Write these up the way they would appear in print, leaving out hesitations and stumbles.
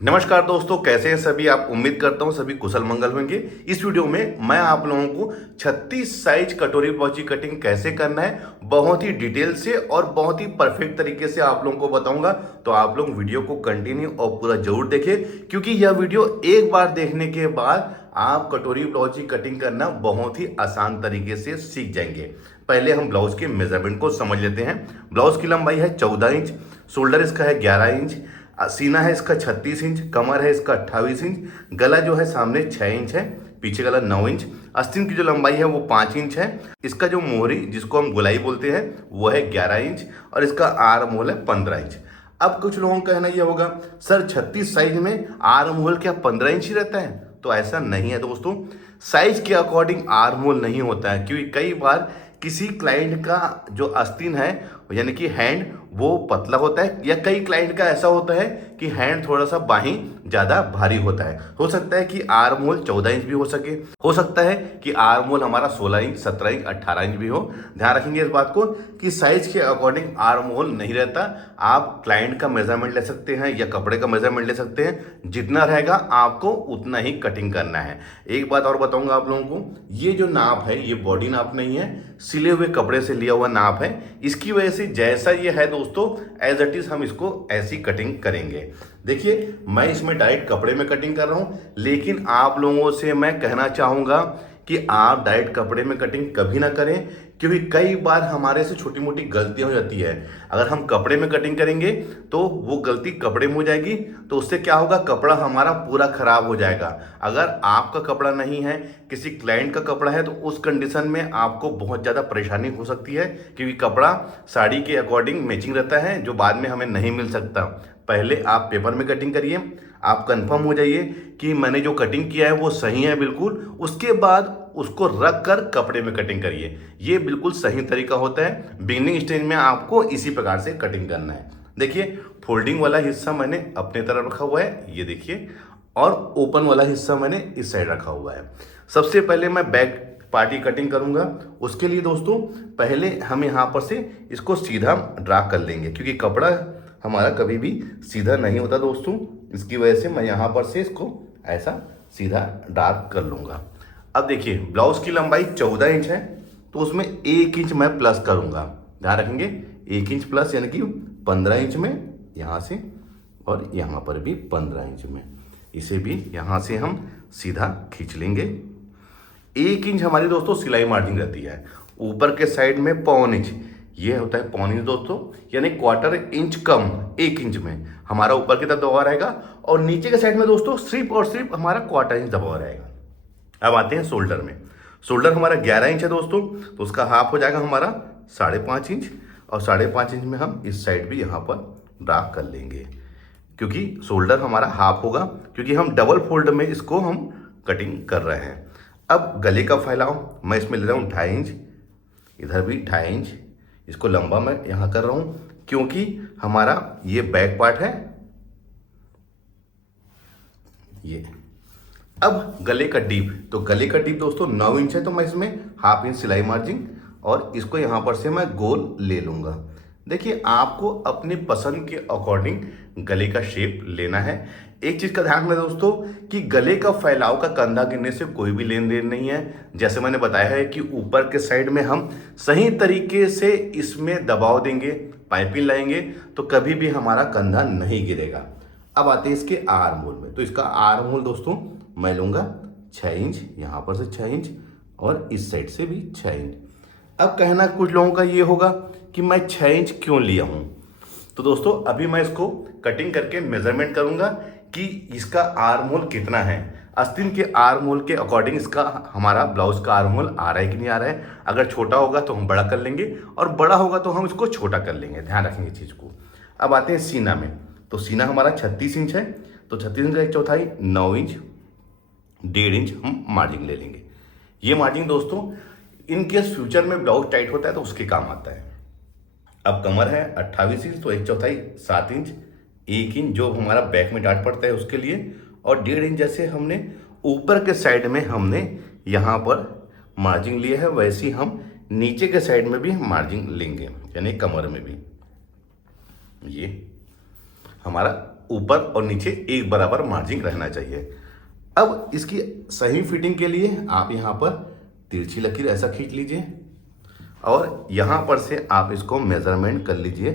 नमस्कार दोस्तों, कैसे हैं सभी आप। उम्मीद करता हूं सभी कुशल मंगल होंगे। इस वीडियो में मैं आप लोगों को 36 साइज कटोरी पहुंची कटिंग कैसे करना है बहुत ही डिटेल से और बहुत ही परफेक्ट तरीके से आप लोगों को बताऊंगा। तो आप लोग वीडियो को कंटिन्यू और पूरा जरूर देखें, क्योंकि यह वीडियो एक बार देखने के बाद आप कटोरी ब्लाउज की कटिंग करना बहुत ही आसान तरीके से सीख जाएंगे। पहले हम ब्लाउज के मेजरमेंट को समझ लेते हैं। ब्लाउज की लंबाई है 14 इंच, शोल्डर इसका है 11 इंच, सीना है इसका 36 इंच, कमर है इसका 28 इंच, गला जो है सामने 6 इंच है, पीछे गला 9 इंच, आस्तीन की जो लंबाई है वो 5 इंच है, इसका जो मोहरी जिसको हम गोलाई बोलते हैं वो है 11 इंच और इसका आर्म होल है 15 इंच। अब कुछ लोगों का कहना यह होगा, सर 36 साइज में आर्म होल क्या 15 इंच ही रहता है? तो ऐसा नहीं है दोस्तों। साइज के अकॉर्डिंग आर्म होल नहीं होता है, क्योंकि कई बार किसी क्लाइंट का जो आस्तीन है यानी कि हैंड वो पतला होता है, या कई क्लाइंट का ऐसा होता है कि हैंड थोड़ा सा बाहीं ज़्यादा भारी होता है। हो सकता है कि आर्म होल 14 इंच भी हो सके, हो सकता है कि आर्म होल हमारा 16 इंच, 17 इंच, 18 इंच भी हो। ध्यान रखेंगे इस बात को कि साइज के अकॉर्डिंग आर्म होल नहीं रहता। आप क्लाइंट का मेजरमेंट ले सकते हैं या कपड़े का मेजरमेंट ले सकते हैं, जितना रहेगा आपको उतना ही कटिंग करना है। एक बात और बताऊंगा आप लोगों को, ये जो नाप है ये बॉडी नाप नहीं है, सिले हुए कपड़े से लिया हुआ नाप है। इसकी वजह से जैसा ये है दोस्तों, एज इट इज हम इसको ऐसी कटिंग करेंगे। देखिए, मैं इसमें डायरेक्ट कपड़े में कटिंग कर रहा हूं, लेकिन आप लोगों से मैं कहना चाहूंगा कि आप डायरेक्ट कपड़े में कटिंग कभी ना करें, क्योंकि कई बार हमारे से छोटी मोटी गलतियां हो जाती है। अगर हम कपड़े में कटिंग करेंगे तो वो गलती कपड़े में हो जाएगी, तो उससे क्या होगा, कपड़ा हमारा पूरा खराब हो जाएगा। अगर आपका कपड़ा नहीं है, किसी क्लाइंट का कपड़ा है, तो उस कंडीशन में आपको बहुत ज़्यादा परेशानी हो सकती है, क्योंकि कपड़ा साड़ी के अकॉर्डिंग मैचिंग रहता है, जो बाद में हमें नहीं मिल सकता। पहले आप पेपर में कटिंग करिए, आप कंफर्म हो जाइए कि मैंने जो कटिंग किया है वो सही है बिल्कुल, उसके बाद उसको रख कर कपड़े में कटिंग करिए। ये बिल्कुल सही तरीका होता है। बिगिनिंग स्टेज में आपको इसी प्रकार से कटिंग करना है। देखिए, फोल्डिंग वाला हिस्सा मैंने अपने तरफ रखा हुआ है, ये देखिए, और ओपन वाला हिस्सा मैंने इस साइड रखा हुआ है। सबसे पहले मैं बैक पार्टी कटिंग करूंगा। उसके लिए दोस्तों पहले हम यहाँ पर से इसको सीधा ड्रा कर लेंगे, क्योंकि कपड़ा हमारा कभी भी सीधा नहीं होता दोस्तों। इसकी वजह से मैं यहाँ पर से इसको ऐसा सीधा डार्क कर लूँगा। अब देखिए, ब्लाउज की लंबाई 14 इंच है, तो उसमें 1 इंच मैं प्लस करूँगा। ध्यान रखेंगे, 1 इंच प्लस यानी कि 15 इंच में यहाँ से, और यहाँ पर भी 15 इंच में। इसे भी यहाँ से हम सीधा खींच लेंगे। 1 इंच हमारी दोस्तों सिलाई मार्जिन रहती है। ऊपर के साइड में 1.25 इंच, ये होता है 1.25 इंच दोस्तों, यानी क्वार्टर इंच कम 1 इंच में हमारा ऊपर की तरफ दबाव रहेगा, और नीचे के साइड में दोस्तों सिर्फ और सिर्फ हमारा क्वार्टर इंच दबाव रहेगा। अब आते हैं शोल्डर में। शोल्डर हमारा 11 इंच है दोस्तों, तो उसका हाफ हो जाएगा हमारा 5.5 इंच, और 5.5 इंच में हम इस साइड भी यहाँ पर ड्रा कर लेंगे, क्योंकि शोल्डर हमारा हाफ होगा, क्योंकि हम डबल फोल्ड में इसको हम कटिंग कर रहे हैं। अब गले का फैलाव मैं इसमें ले रहा हूँ 2.5 इंच, इधर भी 2.5 इंच। इसको लंबा मैं यहाँ कर रहा हूँ, क्योंकि हमारा ये बैक पार्ट है ये। अब गले का डीप, तो गले का डीप दोस्तों 9 इंच है, तो मैं इसमें 1/2 इंच सिलाई मार्जिन, और इसको यहाँ पर से मैं गोल ले लूँगा। देखिए, आपको अपनी पसंद के अकॉर्डिंग गले का शेप लेना है। एक चीज़ का ध्यान रखना दोस्तों कि गले का फैलाव का कंधा गिरने से कोई भी लेन देन नहीं है। जैसे मैंने बताया है कि ऊपर के साइड में हम सही तरीके से इसमें दबाव देंगे, पाइपिंग लाएंगे, तो कभी भी हमारा कंधा नहीं गिरेगा। अब आते हैं इसके आर्म होल में। तो इसका आर्म होल दोस्तों मैं लूँगा 6 इंच, यहाँ पर से 6 इंच, और इस साइड से भी 6 इंच। अब कहना कुछ लोगों का ये होगा कि मैं 6 इंच क्यों लिया हूँ। तो दोस्तों अभी मैं इसको कटिंग करके मेजरमेंट करूँगा कि इसका आर्म होल कितना है। आस्तीन के आर्म होल के अकॉर्डिंग इसका हमारा ब्लाउज का आर्म होल आ रहा है कि नहीं आ रहा है। अगर छोटा होगा तो हम बड़ा कर लेंगे, और बड़ा होगा तो हम इसको छोटा कर लेंगे। ध्यान रखेंगे इस चीज़ को। अब आते हैं सीना में। तो सीना हमारा 36 इंच है, तो 36 इंच का 1/4 9 इंच, 1.5 इंच हम मार्जिन ले लेंगे। ये मार्जिन दोस्तों इन केस फ्यूचर में ब्लाउज टाइट होता है तो उसके काम आता है। अब कमर है 28 इंच, तो 1/4 7 इंच, 1 इंच जो हमारा बैक में डाट पड़ता है उसके लिए, और 1.5 इंच जैसे हमने ऊपर के साइड में हमने यहाँ पर मार्जिन लिया है, वैसे ही हम नीचे के साइड में भी मार्जिन लेंगे, यानी कमर में भी। ये हमारा ऊपर और नीचे एक बराबर मार्जिन रहना चाहिए। अब इसकी सही फिटिंग के लिए आप यहाँ पर तिरछी लकीर ऐसा खींच लीजिए और यहाँ पर से आप इसको मेज़रमेंट कर लीजिए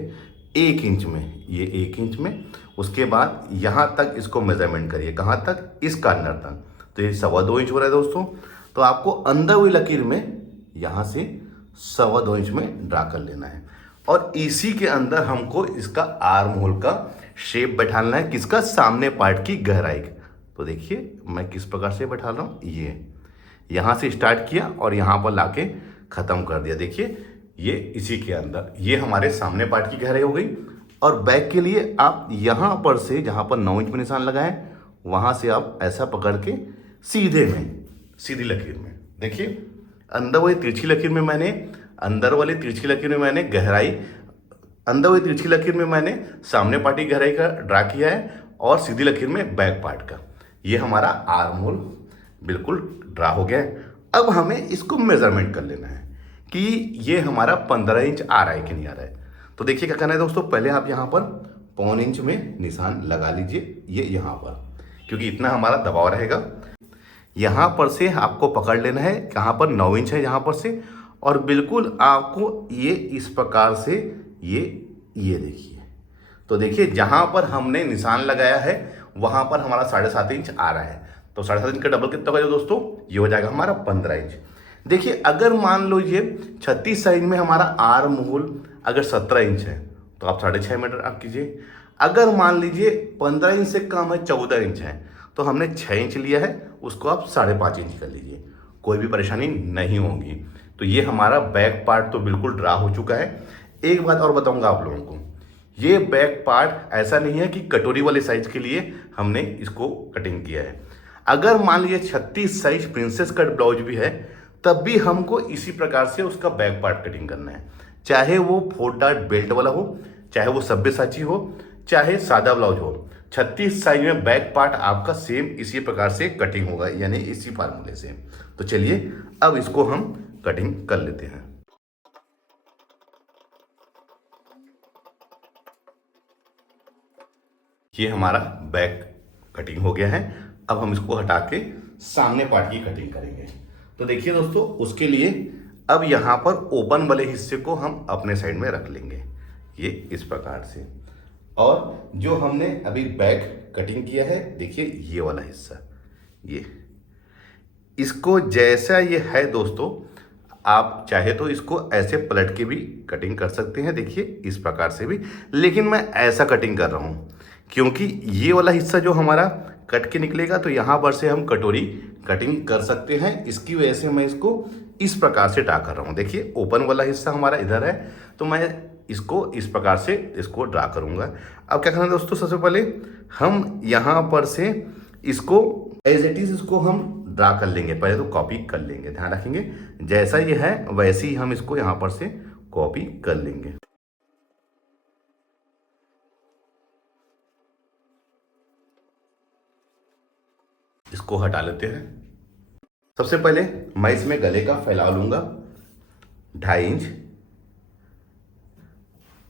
1 इंच में, ये 1 इंच में। उसके बाद यहाँ तक इसको मेज़रमेंट करिए, कहाँ तक, इस कॉर्नर तक। तो ये 2.25 इंच हो रहा है दोस्तों। तो आपको अंदर हुई लकीर में यहाँ से 2.25 इंच में ड्रा कर लेना है और इसी के अंदर हमको इसका आर्म होल का शेप बैठाना है, किसका, सामने पार्ट की गहराई। तो देखिए मैं किस प्रकार से बैठा रहा हूँ, ये यहाँ से स्टार्ट किया और यहाँ पर लाके ख़त्म कर दिया। देखिए ये इसी के अंदर, ये हमारे सामने पार्ट की गहराई हो गई। और बैक के लिए आप यहाँ पर से, जहाँ पर 9 इंच में निशान लगाएं, वहाँ से आप ऐसा पकड़ के सीधे में, सीधी लकीर में, देखिए अंदर वाली तिरछी लकीर में मैंने, अंदर वाली तिरछी लकीर में मैंने गहराई, अंदर वाली तिरछी लकीर में मैंने सामने पार्ट की गहराई का ड्रा किया है और सीधी लकीर में बैक पार्ट का। ये हमारा आर्म होल बिल्कुल ड्रा हो गया है। अब हमें इसको मेजरमेंट कर लेना है कि ये हमारा 15 इंच आ रहा है कि नहीं आ रहा है। तो देखिए क्या करना है दोस्तों, पहले आप यहाँ पर 1.25 इंच में निशान लगा लीजिए, ये यहाँ पर, क्योंकि इतना हमारा दबाव रहेगा। यहाँ पर से आपको पकड़ लेना है, कहाँ पर, 9 इंच है यहाँ पर से, और बिल्कुल आपको ये इस प्रकार से ये देखिए। तो देखिए जहाँ पर हमने निशान लगाया है वहाँ पर हमारा 7.5 इंच आ रहा है। तो 7.5 इंच का डबल कितना होगा दोस्तों, ये हो जाएगा हमारा 15 इंच। देखिए अगर मान लो ये 36 साइज में हमारा आर्म होल अगर 17 इंच है तो आप 6.5 मीटर आप कीजिए। अगर मान लीजिए 15 इंच से कम है, 14 इंच है, तो हमने 6 इंच लिया है, उसको आप 5.5 इंच कर लीजिए, कोई भी परेशानी नहीं होगी। तो ये हमारा बैक पार्ट तो बिल्कुल ड्रा हो चुका है। एक बात और बताऊंगा आप लोगों को, ये बैक पार्ट ऐसा नहीं है कि कटोरी वाले साइज के लिए हमने इसको कटिंग किया है। अगर मान लीजिए 36 साइज प्रिंसेस कट ब्लाउज भी है, तब भी हमको इसी प्रकार से उसका बैक पार्ट कटिंग करना है, चाहे वो 4 डार्ट बेल्ट वाला हो, चाहे वो सब्यसाची हो, चाहे सादा ब्लाउज हो। 36 साइज में बैक पार्ट आपका सेम इसी प्रकार से कटिंग होगा, यानी इसी फार्मूले से। तो चलिए अब इसको हम कटिंग कर लेते हैं। ये हमारा बैक कटिंग हो गया है। अब हम इसको हटा के सामने पार्ट की कटिंग करेंगे। तो देखिए दोस्तों, उसके लिए अब यहाँ पर ओपन वाले हिस्से को हम अपने साइड में रख लेंगे, ये इस प्रकार से। और जो हमने अभी बैक कटिंग किया है, देखिए ये वाला हिस्सा, ये इसको जैसा ये है दोस्तों, आप चाहे तो इसको ऐसे पलट के भी कटिंग कर सकते हैं, देखिए इस प्रकार से भी। लेकिन मैं ऐसा कटिंग कर रहा हूँ क्योंकि ये वाला हिस्सा जो हमारा कट के निकलेगा, तो यहाँ पर से हम कटोरी कटिंग कर सकते हैं। इसकी वजह से मैं इसको इस प्रकार से ड्रा कर रहा हूँ। देखिए ओपन वाला हिस्सा हमारा इधर है, तो मैं इसको इस प्रकार से इसको ड्रा करूँगा। अब क्या करना है दोस्तों, सबसे पहले हम यहाँ पर से इसको एज इट इज़ इसको हम ड्रा कर लेंगे। पहले तो कॉपी कर लेंगे, ध्यान रखेंगे जैसा ये है वैसे ही हम इसको यहाँ पर से कॉपी कर लेंगे। इसको हटा लेते हैं। सबसे पहले मैं इसमें गले का फैलाव लूंगा 2.5 इंच,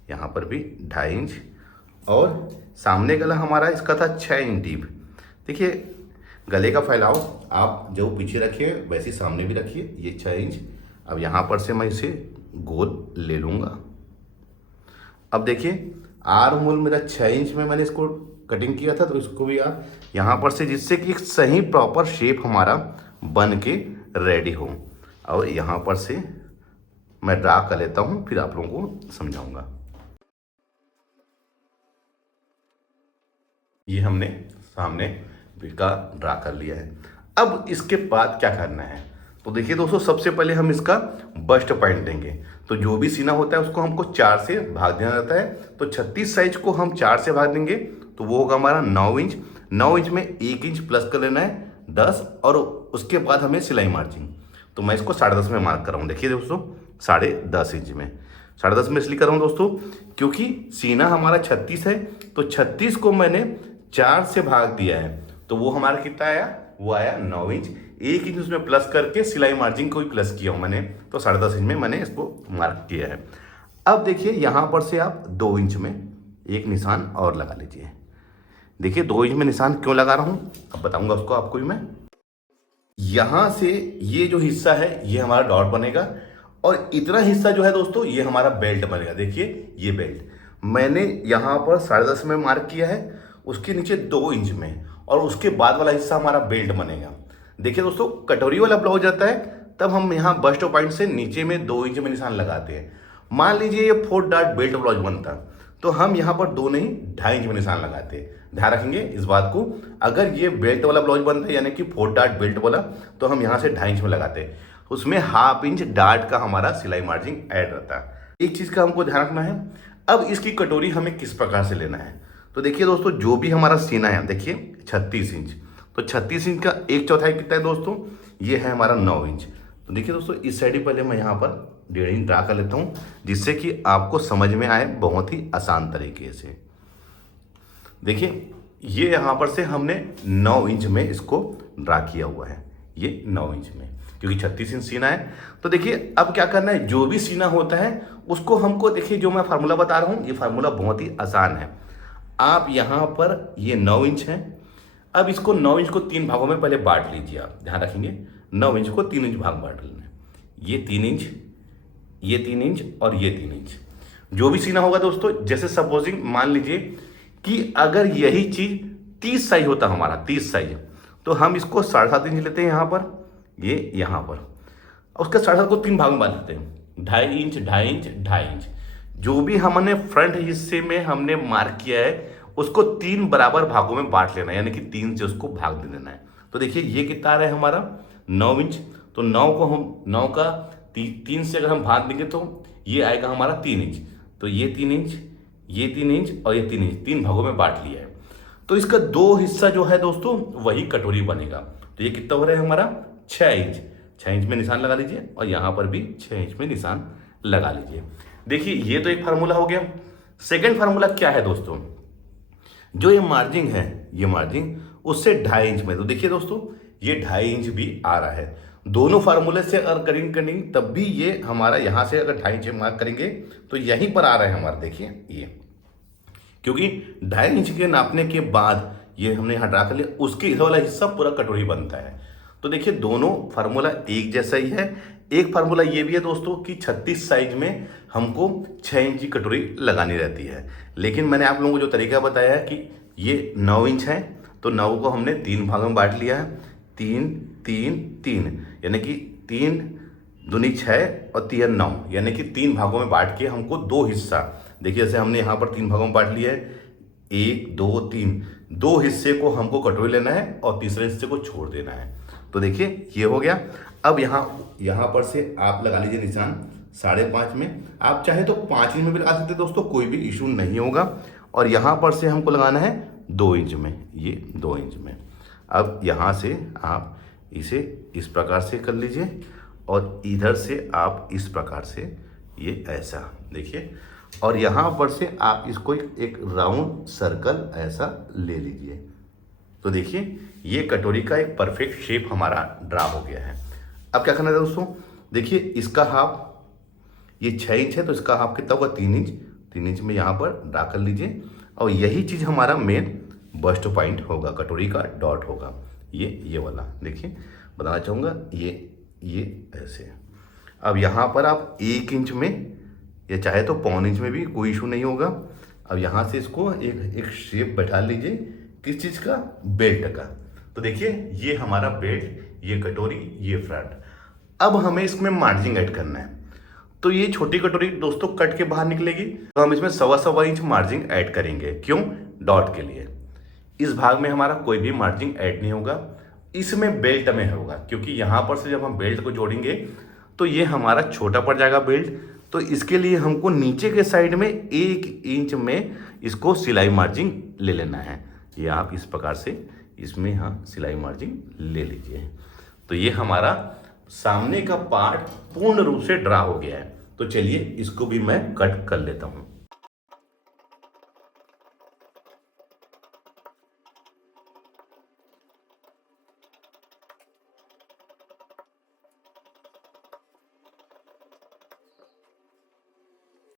यहाँ पर भी 2.5 इंच, और सामने गला हमारा इसका था 6 इंच डीप। देखिए गले का फैलाव आप जो पीछे रखिए वैसे सामने भी रखिए, ये 6 इंच। अब यहाँ पर से मैं इसे गोल ले लूँगा। अब देखिए आर्म होल मेरा 6 इंच में मैंने इसको कटिंग किया था, तो इसको भी आप यहाँ पर से, जिससे कि एक सही प्रॉपर शेप हमारा बन के रेडी हो। और यहाँ पर से मैं ड्रा कर लेता हूँ, फिर आप लोगों को समझाऊंगा। ये हमने सामने का ड्रा कर लिया है। अब इसके बाद क्या करना है, तो देखिए दोस्तों, सबसे पहले हम इसका बस्ट पॉइंट देंगे। तो जो भी सीना होता है उसको हमको 4 से भाग देना रहता है। तो 36 साइज को हम 4 से भाग देंगे, तो वो होगा हमारा 9 इंच। 9 इंच में 1 इंच प्लस कर लेना है 10, और उसके बाद हमें सिलाई मार्जिन। तो मैं इसको 10.5 में मार्क कर रहा हूँ। देखिए दोस्तों 10.5 इंच में, 10.5 में इसलिए कर रहा हूँ दोस्तों क्योंकि सीना हमारा 36 है, तो 36 को मैंने 4 से भाग दिया है, तो वो हमारा कितना आया, वो आया 9 इंच। 1 इंच उसमें प्लस करके सिलाई मार्जिन को भी प्लस किया हूँ मैंने, तो 10.5 इंच में मैंने इसको मार्क किया है। अब देखिए यहाँ पर से आप 2 इंच में एक निशान और लगा लीजिए। देखिए 2 इंच में निशान क्यों लगा रहा हूँ अब बताऊंगा उसको आपको भी मैं। यहां से ये जो हिस्सा है ये हमारा डॉट बनेगा, और इतना हिस्सा जो है दोस्तों ये हमारा बेल्ट बनेगा। देखिए ये बेल्ट मैंने यहां पर 10.5 में मार्क किया है, उसके नीचे 2 इंच में, और उसके बाद वाला हिस्सा हमारा बेल्ट बनेगा। देखिए दोस्तों कटोरी वाला ब्लाउज आता है तब हम यहाँ बस्ट पॉइंट से नीचे में 2 इंच में निशान लगाते हैं। मान लीजिए ये 4 डॉट बेल्ट ब्लाउज बनता तो हम यहाँ पर 2 नहीं 2.5 इंच में निशान लगाते हैं। ध्यान रखेंगे इस बात को। अगर ये बेल्ट वाला ब्लाउज बनता है यानी कि 4 डॉट बेल्ट वाला, तो हम यहाँ से 2.5 इंच में लगाते हैं। उसमें 1/2 इंच डार्ट का हमारा सिलाई मार्जिन ऐड रहता है। एक चीज़ का हमको ध्यान रखना है। अब इसकी कटोरी हमें किस प्रकार से लेना है, तो देखिए दोस्तों जो भी हमारा सीना है देखिए 36 इंच, तो 36 इंच का 1/4 कितना है दोस्तों, ये है हमारा 9 इंच। तो देखिए दोस्तों इस साइड ही पहले मैं यहाँ पर 1.5 इंच ड्रा कर लेता हूँ, जिससे कि आपको समझ में आए बहुत ही आसान तरीके से। देखिए ये यहाँ पर से हमने 9 इंच में इसको ड्रा किया हुआ है, ये 9 इंच में, क्योंकि 36 इंच सीना है। तो देखिए अब क्या करना है, जो भी सीना होता है उसको हमको, देखिए जो मैं फार्मूला बता रहा हूँ ये फार्मूला बहुत ही आसान है। आप यहाँ पर ये 9 इंच है, अब इसको 9 इंच को 3 भागों में पहले बांट लीजिए। आप ध्यान रखेंगे 9 इंच को 3 इंच भाग बांट लेना है। ये 3 इंच, ये 3 इंच और ये 3 इंच। जो भी सीना होगा दोस्तों, जैसे सपोजिंग मान लीजिए कि अगर यही चीज 30 साइज होता हमारा 30 साइज, तो हम इसको 7.5 इंच लेते हैं यहाँ पर, ये यहाँ पर, उसके 7.5 को 3 भाग में बांट देते हैं, 2.5 इंच 2.5 इंच 2.5 इंच। जो भी हमने फ्रंट हिस्से में हमने मार्क किया है उसको 3 बराबर भागों में बांट लेना है, यानी कि 3 से उसको भाग दे देना है। तो देखिए ये कितना आ रहा है हमारा 9 इंच, तो 9 को हम 9 का 3 से अगर हम भाग देंगे तो ये आएगा हमारा 3 इंच। तो ये 3 इंच, ये 3 इंच और ये 3 इंच 3 भागों में बांट लिया है। तो इसका 2 हिस्सा जो है दोस्तों वही कटोरी बनेगा। तो ये कितना हो रहा है हमारा 6 इंच। 6 इंच में निशान लगा लीजिए और यहाँ पर भी 6 इंच में निशान लगा लीजिए। देखिए ये तो एक फार्मूला हो गया। सेकेंड फार्मूला क्या है दोस्तों, जो ये मार्जिन है ये मार्जिन उससे 2.5 इंच में, तो देखिए दोस्तों ये 2.5 इंच भी आ रहा है। दोनों फार्मूले से अगर करेंगे तब भी ये हमारा यहाँ से अगर 2.5 इंच मार्क करेंगे तो यहीं पर आ रहा है हमारा, देखिए ये, क्योंकि 2.5 इंच के नापने के बाद ये हमने यहाँ ड्रा कर लिया, उसके इधर वाला हिस्सा पूरा कटोरी बनता है। तो देखिए दोनों फार्मूला एक जैसा ही है। एक फार्मूला ये भी है दोस्तों कि 36 साइज में हमको 6 इंच की कटोरी लगानी रहती है, लेकिन मैंने आप लोगों को जो तरीका बताया है कि ये 9 इंच है, तो 9 को हमने 3 भागों में बांट लिया है, 3 3 3, यानी कि 3 दूनी 6 और 3 9, यानी कि 3 भागों में बांट के हमको 2 हिस्सा, देखिए जैसे हमने यहाँ पर 3 भागों में बांट लिया है, 1 2 3, 2 हिस्से को हमको कटोरी लेना है और तीसरे हिस्से को छोड़ देना है। तो देखिए ये हो गया। अब यहाँ पर से आप लगा लीजिए निशान 5.5 में, आप चाहे तो 5 इंच में भी लगा सकते हैं दोस्तों, कोई भी इशू नहीं होगा। और यहाँ पर से हमको लगाना है 2 इंच में, ये 2 इंच में। अब यहाँ से आप इसे इस प्रकार से कर लीजिए और इधर से आप इस प्रकार से, ये ऐसा देखिए, और यहाँ पर से आप इसको एक राउंड सर्कल ऐसा ले लीजिए। तो देखिए ये कटोरी का एक परफेक्ट शेप हमारा ड्रा हो गया है। अब क्या करना है दोस्तों, देखिए इसका हाफ, ये 6 इंच है तो इसका हाफ कितना होगा 3 इंच। 3 इंच में यहाँ पर ड्रा कर लीजिए, और यही चीज़ हमारा मेन बस्ट पॉइंट होगा, कटोरी का डॉट होगा, ये वाला। देखिए बताना चाहूँगा ये ऐसे। अब यहाँ पर आप 1 इंच में या चाहे तो 1.25 इंच में भी कोई इशू नहीं होगा। अब यहाँ से इसको एक शेप बैठा लीजिए, किस चीज़ का, बेल्ट का। तो देखिए ये हमारा बेल्ट, ये कटोरी, ये फ्रंट। अब हमें इसमें मार्जिन ऐड करना है, तो ये छोटी कटोरी दोस्तों कट के बाहर निकलेगी, तो हम इसमें 1.25 इंच मार्जिन ऐड करेंगे। क्यों, डॉट के लिए। इस भाग में हमारा कोई भी मार्जिन ऐड नहीं होगा, इसमें बेल्ट में होगा, क्योंकि यहाँ पर से जब हम बेल्ट को जोड़ेंगे तो ये हमारा छोटा पड़ जाएगा बेल्ट। तो इसके लिए हमको नीचे के साइड में 1 इंच में इसको सिलाई मार्जिन ले लेना है। ये आप इस प्रकार से इसमें हाँ सिलाई मार्जिन ले लीजिए। तो ये हमारा सामने का पार्ट पूर्ण रूप से ड्रा हो गया है। तो चलिए इसको भी मैं कट कर लेता हूं।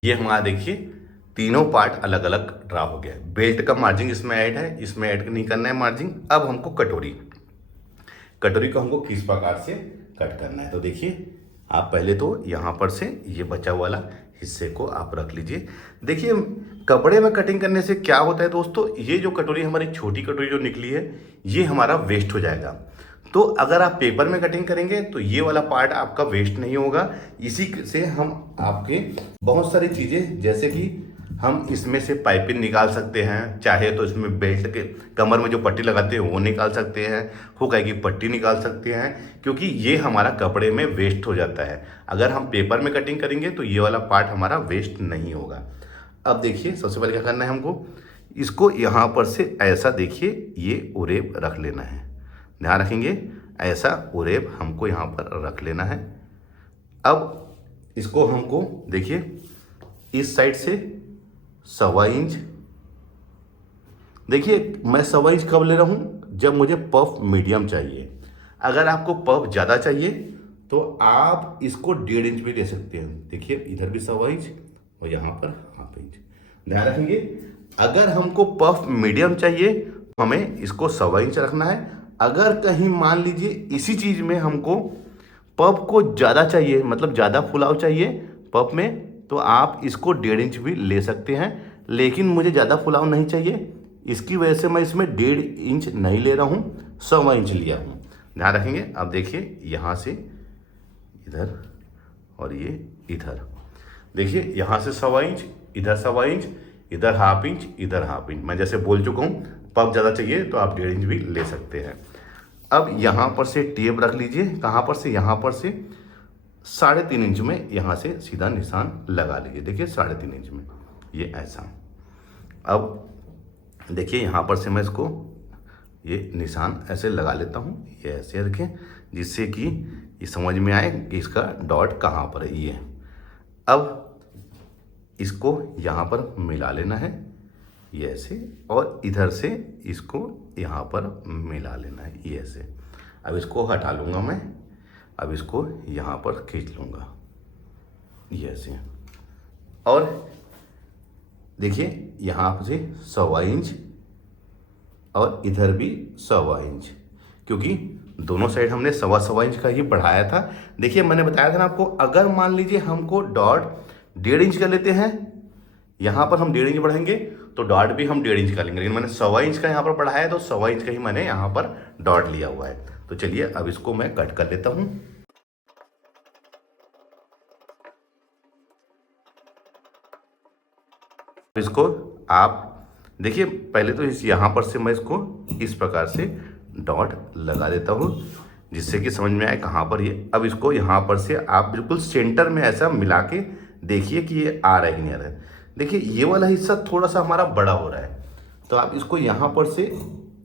ये हमारा देखिए तीनों पार्ट अलग अलग ड्रा हो गया। बेल्ट का मार्जिन इसमें ऐड है, इसमें ऐड नहीं करना है मार्जिन। अब हमको कटोरी को हमको किस प्रकार से कट करना है, तो देखिए आप पहले तो यहाँ पर से ये बचा वाला हिस्से को आप रख लीजिए। देखिए कपड़े में कटिंग करने से क्या होता है दोस्तों, ये जो कटोरी हमारी छोटी कटोरी जो निकली है ये हमारा वेस्ट हो जाएगा। तो अगर आप पेपर में कटिंग करेंगे तो ये वाला पार्ट आपका वेस्ट नहीं होगा। इसी से हम आपके बहुत सारी चीज़ें, जैसे कि हम इसमें से पाइपिंग निकाल सकते हैं, चाहे तो इसमें बेल्ट के कमर में जो पट्टी लगाते हैं वो निकाल सकते हैं, हुक की पट्टी निकाल सकते हैं, क्योंकि ये हमारा कपड़े में वेस्ट हो जाता है। अगर हम पेपर में कटिंग करेंगे तो ये वाला पार्ट हमारा वेस्ट नहीं होगा। अब देखिए सबसे पहले क्या करना है हमको, इसको यहाँ पर से ऐसा देखिए ये उरेब रख लेना है, ध्यान रखेंगे ऐसा उरेब हमको यहाँ पर रख लेना है। अब इसको हमको देखिए इस साइड से 1.25 इंच, देखिए मैं 1.25 इंच कब ले रहा हूँ, जब मुझे पफ मीडियम चाहिए। अगर आपको पफ ज़्यादा चाहिए तो आप इसको 1.5 इंच भी ले सकते हैं। देखिए इधर भी 1.25 इंच और यहाँ पर 1/2 इंच, ध्यान रखेंगे। अगर हमको पफ मीडियम चाहिए तो हमें इसको 1.25 इंच रखना है। अगर कहीं मान लीजिए इसी चीज़ में हमको पफ को ज़्यादा चाहिए, मतलब ज़्यादा फुलाव चाहिए पफ में, तो आप इसको 1.5 इंच भी ले सकते हैं। लेकिन मुझे ज़्यादा फुलाव नहीं चाहिए, इसकी वजह से मैं इसमें 1.5 इंच नहीं ले रहा हूँ, 1.25 इंच लिया हूँ, ध्यान रखेंगे। अब देखिए यहाँ से इधर और ये इधर, देखिए यहाँ से 1.25 इंच, इधर 1.25 इंच, इधर 1/2 इंच, इधर 1/2 इंच। मैं जैसे बोल चुका हूँ पफ ज़्यादा चाहिए तो आप 1.5 इंच भी ले सकते हैं। अब यहाँ पर से टेप रख लीजिए, कहाँ पर से, यहाँ पर से 3.5 इंच में यहाँ से सीधा निशान लगा लीजिए। देखिए 3.5 इंच में ये ऐसा। अब देखिए यहाँ पर से मैं इसको ये निशान ऐसे लगा लेता हूँ, ये ऐसे रखें जिससे कि ये समझ में आए कि इसका डॉट कहाँ पर है ये। अब इसको यहाँ पर मिला लेना है ये ऐसे, और इधर से इसको यहाँ पर मिला लेना है ये ऐसे। अब इसको हटा लूँगा मैं, अब इसको यहाँ पर खींच लूँगा ये ऐसे। और देखिए यहाँ से 1.25 इंच और इधर भी 1.25 इंच, क्योंकि दोनों साइड हमने 1.25 इंच का ही बढ़ाया था। देखिए मैंने बताया था ना आपको, अगर मान लीजिए हमको डॉट 1.5 इंच कर लेते हैं, यहाँ पर हम 1.5 इंच बढ़ाएंगे तो डॉट भी हम 1.5 इंच का लेंगे, लेकिन मैंने 1.25 इंच का यहाँ पर बढ़ाया है तो 1.25 इंच का ही मैंने यहाँ पर डॉट लिया हुआ है। तो चलिए अब इसको मैं कट कर लेता हूँ। इसको आप देखिए पहले तो इस यहाँ पर से मैं इसको इस प्रकार से डॉट लगा देता हूँ, जिससे कि समझ में आए कहाँ पर ये। अब इसको यहाँ पर से आप बिल्कुल सेंटर में ऐसा मिला के देखिए कि ये आ रहा है कि नहीं आ रहा है। देखिए ये वाला हिस्सा थोड़ा सा हमारा बड़ा हो रहा है, तो आप इसको यहाँ पर से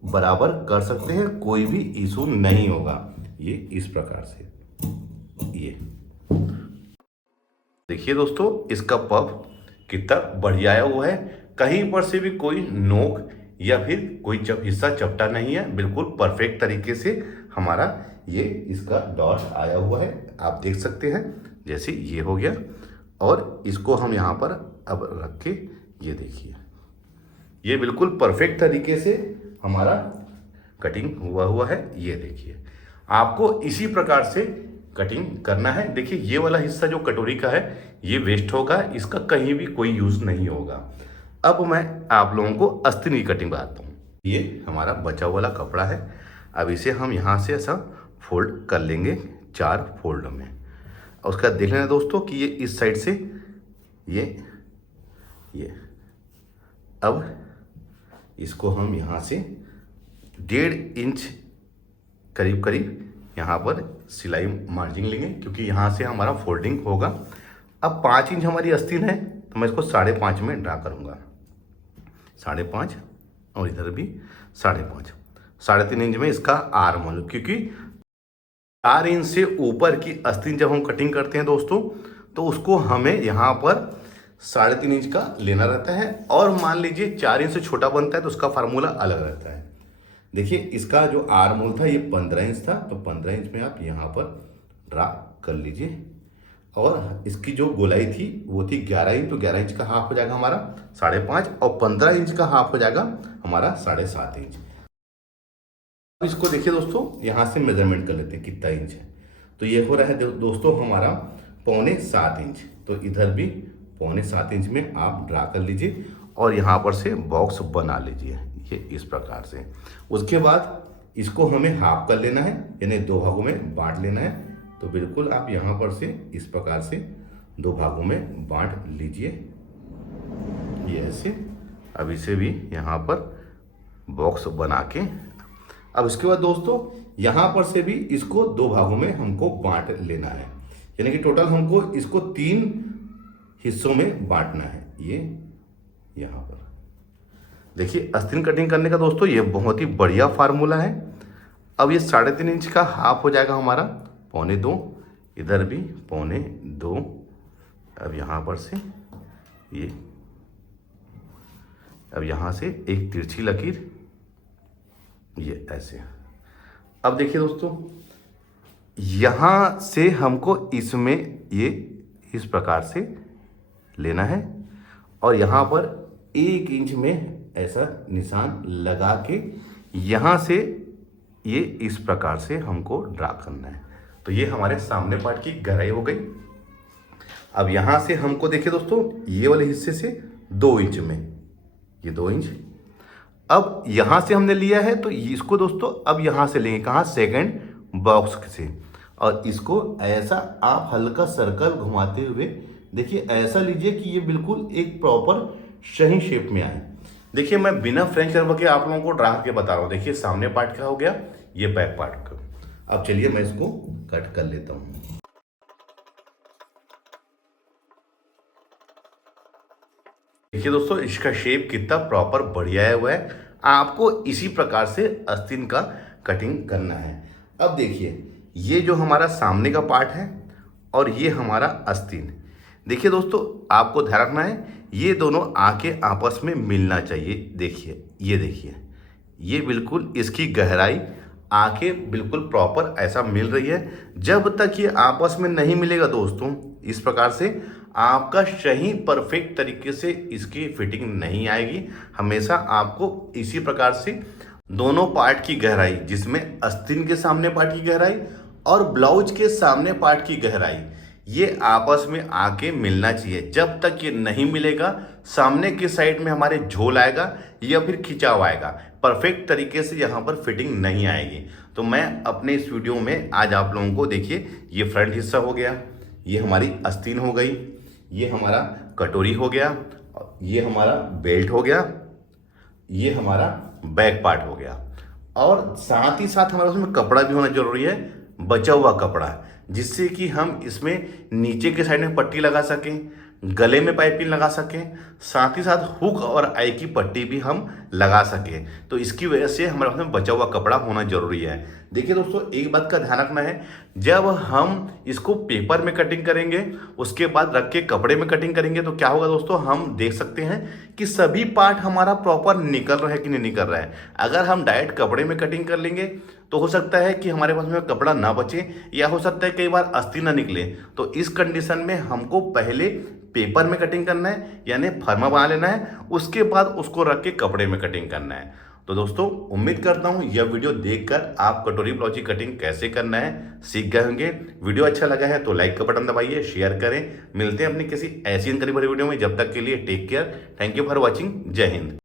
बराबर कर सकते हैं, कोई भी इशू नहीं होगा। ये इस प्रकार से ये देखिए दोस्तों, इसका पफ कितना बढ़िया आया हुआ है, कहीं पर से भी कोई नोक या फिर कोई हिस्सा चपटा नहीं है, बिल्कुल परफेक्ट तरीके से हमारा ये इसका डॉट आया हुआ है। आप देख सकते हैं जैसे ये हो गया, और इसको हम यहाँ पर अब रख के ये देखिए ये बिल्कुल परफेक्ट तरीके से हमारा कटिंग हुआ है। ये देखिए आपको इसी प्रकार से कटिंग करना है। देखिए ये वाला हिस्सा जो कटोरी का है ये वेस्ट होगा, इसका कहीं भी कोई यूज़ नहीं होगा। अब मैं आप लोगों को आस्तीन की कटिंग बताता हूँ। ये हमारा बचा वाला कपड़ा है, अब इसे हम यहाँ से ऐसा फोल्ड कर लेंगे 4 फोल्ड में। और उसका देख लेना दोस्तों कि ये इस साइड से ये अब इसको हम यहाँ से 1.5 इंच करीब यहाँ पर सिलाई मार्जिन लेंगे, क्योंकि यहाँ से हमारा फोल्डिंग होगा। अब 5 इंच हमारी आस्तीन है तो मैं इसको 5.5 में ड्रा करूँगा, 5.5 और इधर भी 5.5, 3.5 इंच में इसका आर्म होल, क्योंकि 4 इंच से ऊपर की आस्तीन जब हम कटिंग करते हैं दोस्तों तो उसको हमें यहाँ पर 3.5 इंच का लेना रहता है। और मान लीजिए 4 इंच से छोटा बनता है तो उसका फार्मूला अलग रहता है। देखिए इसका जो आर्म होल था ये 15 इंच था, तो 15 इंच में आप यहाँ पर ड्रा कर लीजिए। और इसकी जो गोलाई थी वो थी 11 इंच, तो 11 इंच का हाफ हो जाएगा हमारा 5.5, और 15 इंच का हाफ हो जाएगा हमारा 7.5 इंच। अब इसको देखिए दोस्तों, यहाँ से मेजरमेंट कर लेते हैं कितना इंच है। तो ये हो रहा है दोस्तों हमारा 6.25 इंच। तो इधर भी 6.25 इंच में आप ड्रा कर लीजिए और यहाँ पर से बॉक्स बना लीजिए ये इस प्रकार से। उसके बाद इसको हमें हाफ कर लेना है, यानी 2 भागों में बांट लेना है। तो बिल्कुल आप यहाँ पर से इस प्रकार से 2 भागों में बांट लीजिए, ये ऐसे। अब इसे भी यहाँ पर बॉक्स बना के, अब इसके बाद दोस्तों यहाँ पर से भी इसको 2 भागों में हमको बांट लेना है, यानी कि टोटल हमको इसको 3 हिस्सों में बांटना है। ये यहाँ पर देखिए आस्तीन कटिंग करने का दोस्तों ये बहुत ही बढ़िया फार्मूला है। अब ये 3.5 इंच का हाफ हो जाएगा हमारा 1.25, इधर भी 1.25। अब यहाँ पर से ये, अब यहाँ से एक तिरछी लकीर, ये ऐसे। अब देखिए दोस्तों यहाँ से हमको इसमें ये इस प्रकार से लेना है और यहाँ पर 1 इंच में ऐसा निशान लगा के यहाँ से ये इस प्रकार से हमको ड्रा करना है। तो ये हमारे सामने पार्ट की गहराई हो गई। अब यहाँ से हमको देखिए दोस्तों ये वाले हिस्से से 2 इंच में, ये 2 इंच। अब यहाँ से हमने लिया है तो इसको दोस्तों अब यहाँ से लेंगे कहाँ, सेकंड बॉक्स से, और इसको ऐसा आप हल्का सर्कल घुमाते हुए देखिए ऐसा लीजिए कि ये बिल्कुल एक प्रॉपर सही शेप में आए। देखिए मैं बिना फ्रेंच कर्व के आप लोगों को ड्रा करके बता रहा हूँ। देखिए सामने पार्ट का हो गया, ये बैक पार्ट का। अब चलिए मैं इसको कट कर लेता हूँ। देखिए दोस्तों इसका शेप कितना प्रॉपर बढ़िया है हुआ है। आपको इसी प्रकार से आस्तीन का कटिंग करना है। अब देखिए ये जो हमारा सामने का पार्ट है और ये हमारा आस्तीन, देखिए दोस्तों आपको ध्यान रखना है ये दोनों आके आपस में मिलना चाहिए। देखिए ये देखिए ये बिल्कुल इसकी गहराई आके बिल्कुल प्रॉपर ऐसा मिल रही है। जब तक ये आपस में नहीं मिलेगा दोस्तों इस प्रकार से आपका सही परफेक्ट तरीके से इसकी फिटिंग नहीं आएगी। हमेशा आपको इसी प्रकार से दोनों पार्ट की गहराई, जिसमें आस्तीन के सामने पार्ट की गहराई और ब्लाउज के सामने पार्ट की गहराई, ये आपस में आके मिलना चाहिए। जब तक ये नहीं मिलेगा सामने के साइड में हमारे झोल आएगा या फिर खिंचाव आएगा, परफेक्ट तरीके से यहाँ पर फिटिंग नहीं आएगी। तो मैं अपने इस वीडियो में आज आप लोगों को देखिए ये फ्रंट हिस्सा हो गया, ये हमारी आस्तीन हो गई, ये हमारा कटोरी हो गया, ये हमारा बेल्ट हो गया, ये हमारा बैक पार्ट हो गया, और साथ ही साथ हमारे उसमें कपड़ा भी होना जरूरी है, बचा हुआ कपड़ा, जिससे कि हम इसमें नीचे के साइड में पट्टी लगा सकें, गले में पाइपिंग लगा सकें, साथ ही साथ हुक और आई की पट्टी भी हम लगा सकें। तो इसकी वजह से हमारे पास में बचा हुआ कपड़ा होना जरूरी है। देखिए दोस्तों एक बात का ध्यान रखना है, जब हम इसको पेपर में कटिंग करेंगे उसके बाद रख के कपड़े में कटिंग करेंगे तो क्या होगा दोस्तों, हम देख सकते हैं कि सभी पार्ट हमारा प्रॉपर निकल रहा है कि नहीं निकल रहा है। अगर हम डायरेक्ट कपड़े में कटिंग कर लेंगे तो हो सकता है कि हमारे पास में कपड़ा ना बचे, या हो सकता है कई बार आस्तीन ना निकले। तो इस कंडीशन में हमको पहले पेपर में कटिंग करना है, यानी फर्मा बना लेना है, उसके बाद उसको रख के कपड़े में कटिंग करना है। तो दोस्तों उम्मीद करता हूँ यह वीडियो देखकर आप कटोरी ब्लाउज की कटिंग कैसे करना है सीख गए होंगे। वीडियो अच्छा लगा है तो लाइक का बटन दबाइए, शेयर करें। मिलते हैं अपनी किसी ऐसी जानकारी भरी वीडियो में, जब तक के लिए take care, thank you for watching, जय हिंद।